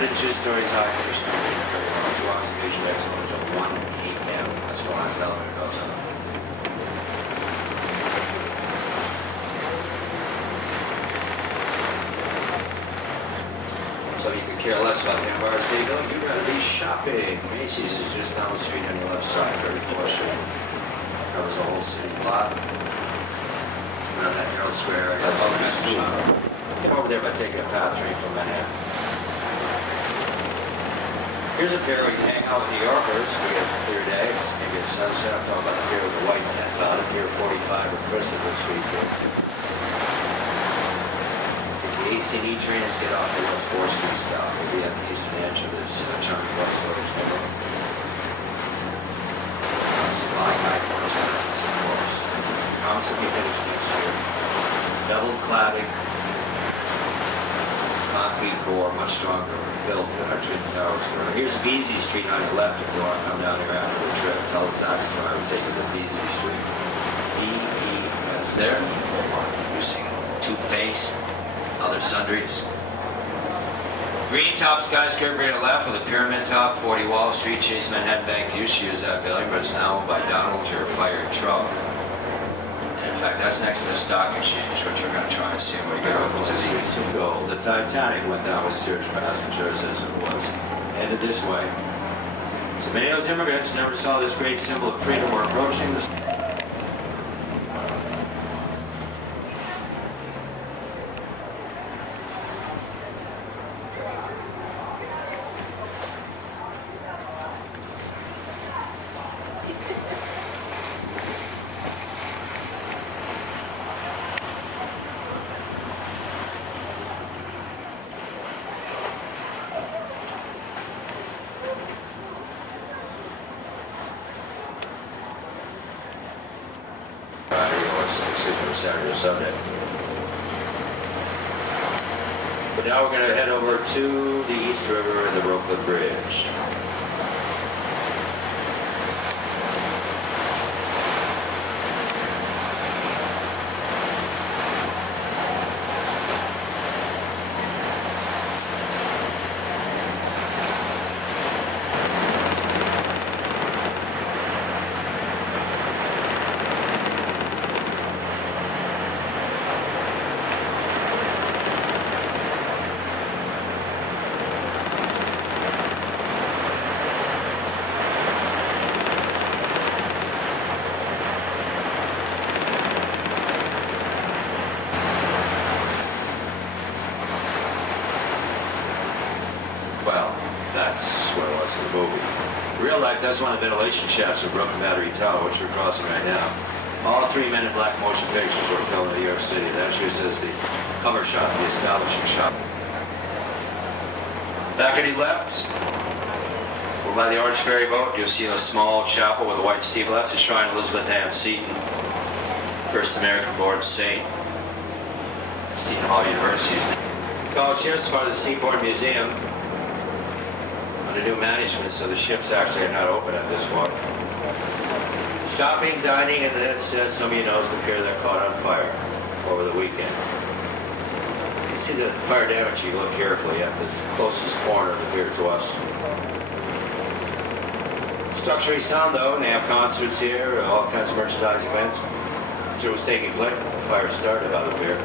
1 to 2 stories high, first long division maximum of 1 AM. That's the last elevator goes up. So you could care less about the Empire State Building. You'd rather be shopping. Macy's is just down the street on your left side, very flush. Covers the whole city block. Around that narrow square area. Get over there by taking a path train from Manhattan. Here's a pair we can hang out with New Yorkers. We get a clear day. Maybe a sunset. I'm talking about the pier with a white tent on it. Pier 45 or Christopher Street here. If the AC&E trains get off the West 4th Street stop, we'll be at the eastern edge of this charming West Village neighborhood. Supplying high corners of course. Constantly finished next year. Double cladding. Concrete core, much stronger, built than our Twin Towers were. Here's Vesey Street on your left if you want to come down here after the trip. Tell the taxi driver take you to Vesey Street. E-E-S. There. Using toothpaste, other sundries. Green top skyscraper on the left with a pyramid top, 40 Wall Street, Chase Manhattan Bank used to use that building, but it's now owned by Donald, your fire truck. In fact, that's next to the stock exchange, which we're going to try and see when we get over to the streets of gold. The Titanic went down with steerage passengers as it was headed this way. So many of those immigrants never saw this great symbol of freedom or approaching the... Saturday or Sunday. But now we're going to head over to the East River and the Brooklyn Bridge. Well, that's just what it was in the movie. Real life, that's one of the ventilation shafts of Brooklyn Battery Tower, which we're crossing right now. All 3 Men in Black motion pictures were filmed in New York City. That actually says the cover shot, the establishing shot. Back on your left, we're by the Orange Ferry boat. You'll see a small chapel with a white steeple. That's the shrine of Elizabeth Ann Seton, first American-born saint. Seton Hall University. College here is part of the Seaboard Museum. Under new management, so the ships actually are not open at this point. Shopping, dining, and then some of you know is the pier that caught on fire over the weekend. You see the fire damage, you look carefully at the closest corner of the pier to us. Structure is sound though, and they have concerts here, all kinds of merchandise events. So it was taking place, the fire started out of the pier.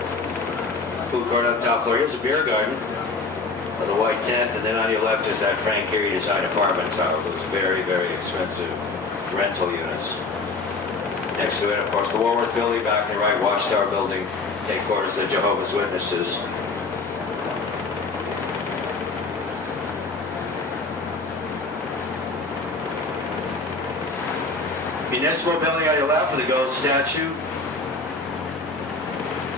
Food court on the top floor. Here's a beer garden. With a white tent, and then on your left is that Frank Gehry design apartment tower. Those very, very expensive rental units. Next to it, of course, the Woolworth Building, back on the right, Watchtower Building, headquarters of the Jehovah's Witnesses. Municipal Building on your left with the gold statue,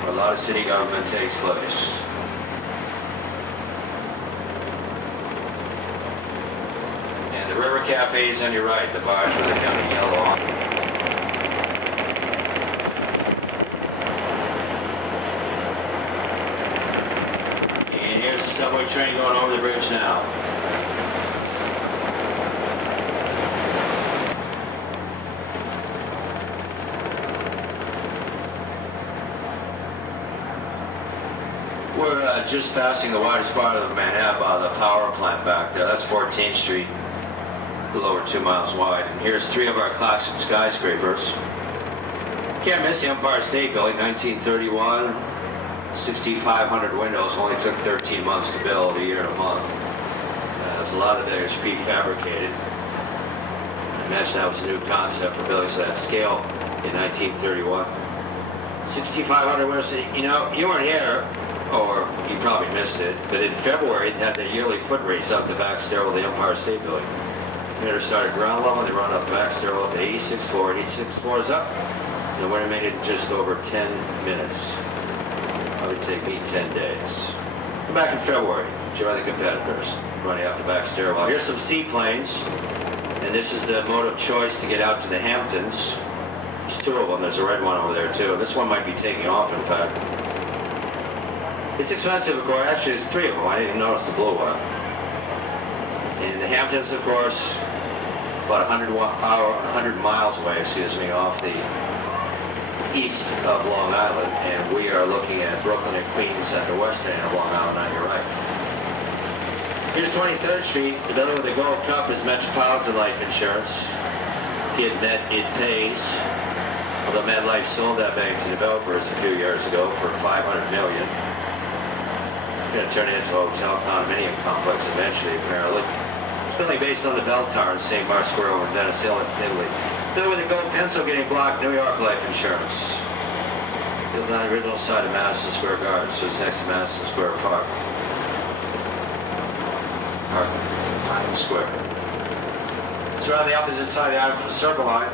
where a lot of city government takes place. The River Cafe is on your right, the bars with the county yellow on. And here's the subway train going over the bridge now. We're just passing the widest part of Manhattan by the power plant back there. That's 14th Street, a little over 2 miles wide. And here's three of our classic skyscrapers. Can't miss the Empire State Building, 1931. 6,500 windows, only took 13 months to build, a year and a month. There's a lot of theirs prefabricated. I imagine that was a new concept for buildings of that scale in 1931. 6,500 windows. You know, you weren't here, or you probably missed it, but in February they had the yearly foot race up the back stairwell of the Empire State Building. They started ground level, and they run up the back stairwell up to 86th floor, and 86th floor is up. And the winner made it in just over 10 minutes. Probably take me 10 days. Come back in February, enjoy the competitors running up the back stairwell. Here's some seaplanes, and this is the mode of choice to get out to the Hamptons. There's two of them, there's a red one over there too. This one might be taking off, in fact. It's expensive, of course. Actually, there's three of them. I didn't even notice the blue one. And the Hamptons, of course, about 100 miles away, off the east of Long Island, and we are looking at Brooklyn and Queens at the west end of Long Island on your right. Here's 23rd Street. The building with the Gold Cup is Metropolitan Life Insurance. It pays. Although MetLife sold that bank to developers a few years ago for $500 million. It's going to turn it into a hotel condominium complex eventually, apparently. It's building based on the Bell Tower in St. Mark's Square over in Venice, Italy. Building with the gold pencil getting blocked, New York Life Insurance. Built on the original site of Madison Square Garden, so it's next to Madison Square Park. Times Square. It's around the opposite side of the Circle Line.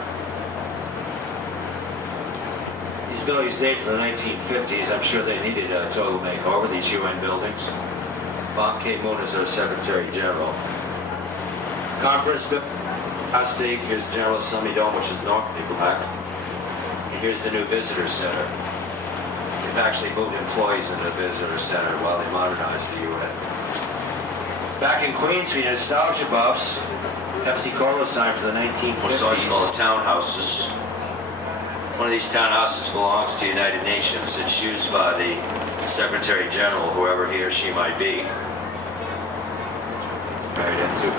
These buildings date from the 1950s. I'm sure they needed a total makeover, these UN buildings. Ban Ki-moon is their Secretary General. Conference building. Here's the General Assembly Dome, which is north of the back. And here's the new Visitor Center. They've actually moved employees into the Visitor Center while they modernized the UN. Back in Queens Street, nostalgia buffs. Pepsi-Cola sign for the 1950s. So it's called townhouses. One of these townhouses belongs to the United Nations. It's used by the Secretary General, whoever he or she might be. Married into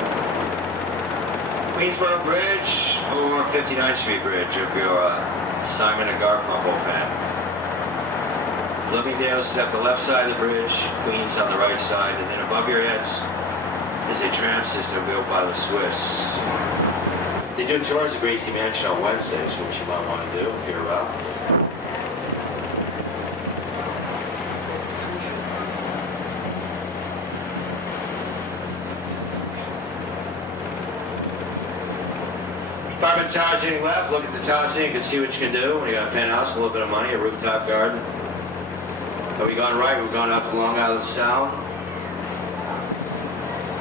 Queensboro Bridge or 59th Street Bridge if you're a Simon & Garfunkel fan. Bloomingdale's is at the left side of the bridge, Queens on the right side, and then above your heads is a tram system built by the Swiss. They do tours of Gracie Mansion on Wednesdays, which you might want to do if you're around. Apartment towers hitting left, look at the tops here, you can see what you can do when you got a penthouse, a little bit of money, a rooftop garden. Have we gone right? We've gone up to Long Island Sound.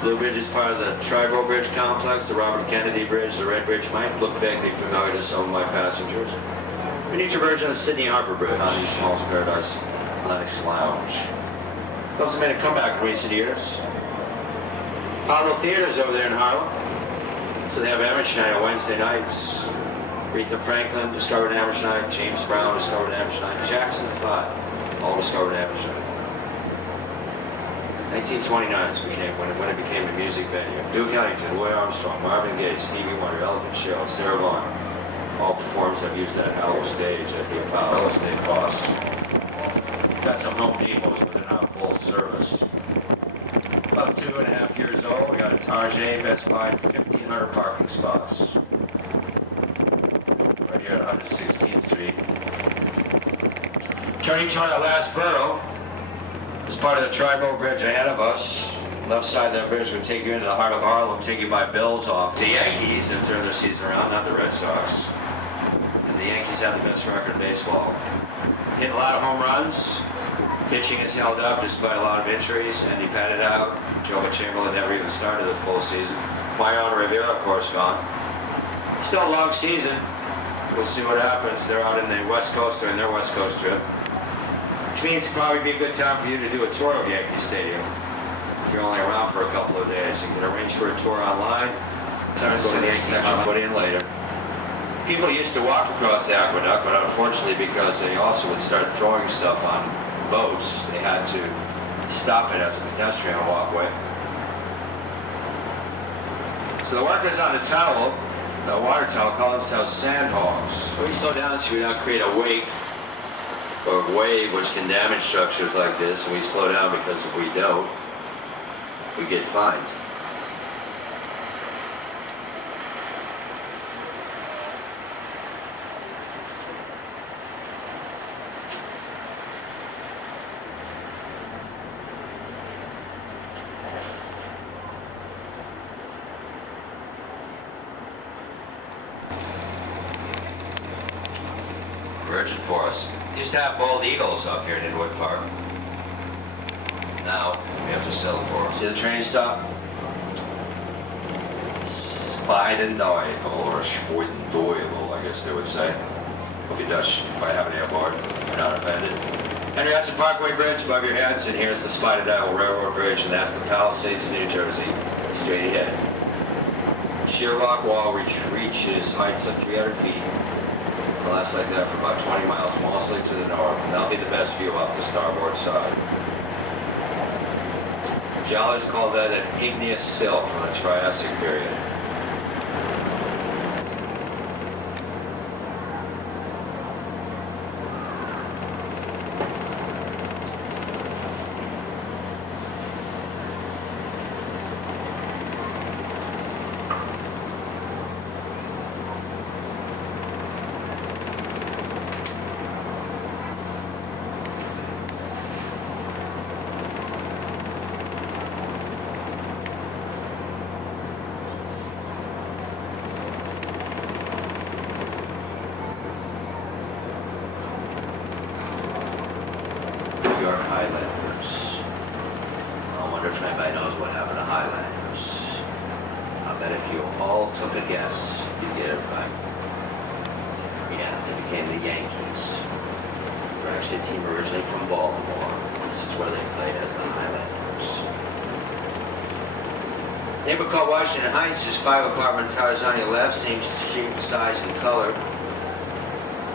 Blue Bridge is part of the Triborough Bridge complex, the Robert Kennedy Bridge, the Red Bridge might look vaguely familiar to some of my passengers. Miniature version of the Sydney Harbor Bridge on the Small's Paradise Lennox Lounge. Those have made a comeback in recent years. Apollo Theater's over there in Harlem. So they have amateur night on Wednesday nights. Aretha Franklin discovered amateur night, James Brown discovered amateur night, Jackson 5 all discovered amateur night. 1929 when it became a music venue. Duke Ellington, Louis Armstrong, Marvin Gaye, Stevie Wonder, Elton John, Sarah Vaughan. All performers have used that hallowed stage at the Apollo State Cost. Got some Home Depots, but they're not full service. About 2.5 years old, we got a Target, Best Buy, 1,500 parking spots. Right here at 116th Street. Turning toward our last borough, as part of the Triborough Bridge ahead of us. Left side of that bridge would take you into the heart of Harlem, take you by Bills off. The Yankees have turned their season around, not the Red Sox. And the Yankees have the best record in baseball. Hit a lot of home runs. Pitching is held up despite a lot of injuries. Andy patted out. Joe Chamberlain never even started the full season. Mariano Rivera, of course, gone. Still a long season. We'll see what happens. They're out in the West Coast during their West Coast trip. Which means it'd probably be a good time for you to do a tour of Yankee Stadium. If you're only around for a couple of days, you can arrange for a tour online. Go to the Yankee section, put in later. People used to walk across the aqueduct, but unfortunately, because they also would start throwing stuff on boats, they had to Stop it as a pedestrian walkway. So the workers on the tunnel, the water tunnel, call themselves sand hogs. So we slow down so we don't create a wake or wave which can damage structures like this, and we slow down because if we don't, we get fined. Virgin forest. Used to have bald eagles up here in Inwood Park. Now we have to sell them for them. See the train stop? Spijdenduivel, or Spijdenduivel, I guess they would say. Hope you Dutch if I have an airborne. You're not offended. Henry Hudson Parkway Bridge above your heads, and here's the Spijdenduivel Railroad Bridge, and that's the Palisades, New Jersey. Straight ahead. Sheer rock wall reaches heights of 300 feet. It'll last like that for about 20 miles, mostly to the north. And that'll be the best view off the starboard side. Geologists call that an igneous silt from the Triassic period. New York Highlanders. I wonder if anybody knows what happened to Highlanders. I bet if you all took a guess, you'd get it right. Yeah, they became the Yankees. They were actually a team originally from Baltimore. This is where they played as the Highlanders. Neighborhood called Washington Heights, just 5 apartment towers on your left, same shape, size, and color.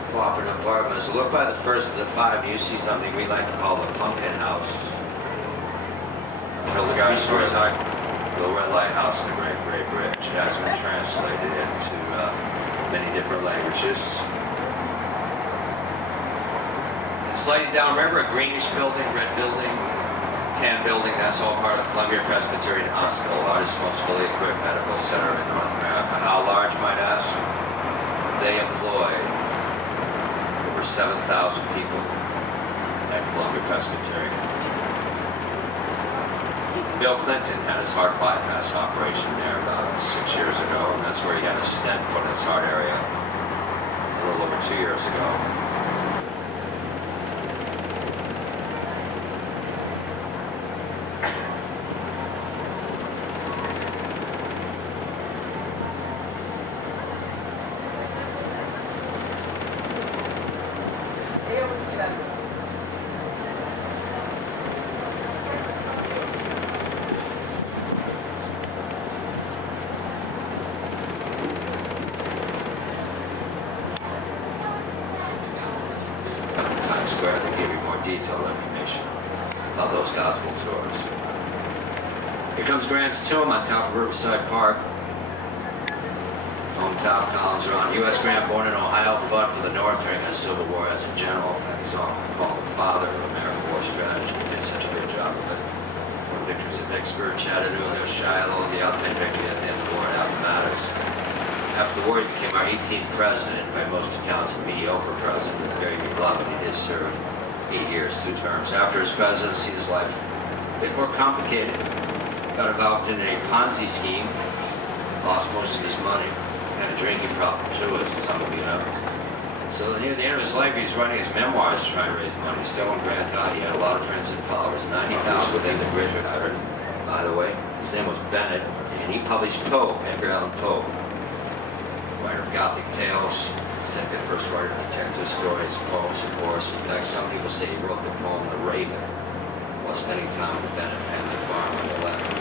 Cooperative apartments. So look by the first of the 5, you see something we like to call the pumpkin house. The guy's outside the Red Lighthouse and the Great Great Bridge. It has been translated into many different languages. And slightly downriver, a greenish building, red building, tan building. That's all part of Columbia Presbyterian Hospital, largest, most fully equipped medical center in North America. How large, might ask? They employ 7,000 people at Columbia Presbyterian. Bill Clinton had his heart bypass operation there about 6 years ago, and that's where he had a stent put in his heart area a little over 2 years ago. Square to give you more detailed information about those gospel tours. Here comes Grant's tomb on top of Riverside Park. Hometown columns are on. U.S. Grant, born in Ohio, fought for the North during the Civil War as a general. That was often called the father of American war strategy. He did such a good job of it. Won victories at Vicksburg, Chattanooga, Shiloh, the ultimate victory at the end of the war in Appomattox. After the war, he became our 18th president, by most accounts a mediocre president, but very beloved. He did serve 8 years, 2 terms. After his presidency, his life a bit more complicated. Got involved in a Ponzi scheme, lost most of his money, had a drinking problem too, as some of you know. So near the end of his life, he was writing his memoirs to try to raise money. Still, when Grant died, he had a lot of friends and followers. 90,000 within the Bridger Hybrid, by the way. His name was Bennett, and he published Poe, Edgar Allan Poe. Writer of Gothic tales, second first writer of detective stories, poems, and horse. In fact, some people say he wrote the poem The Raven while spending time with the Bennett family farm on the left.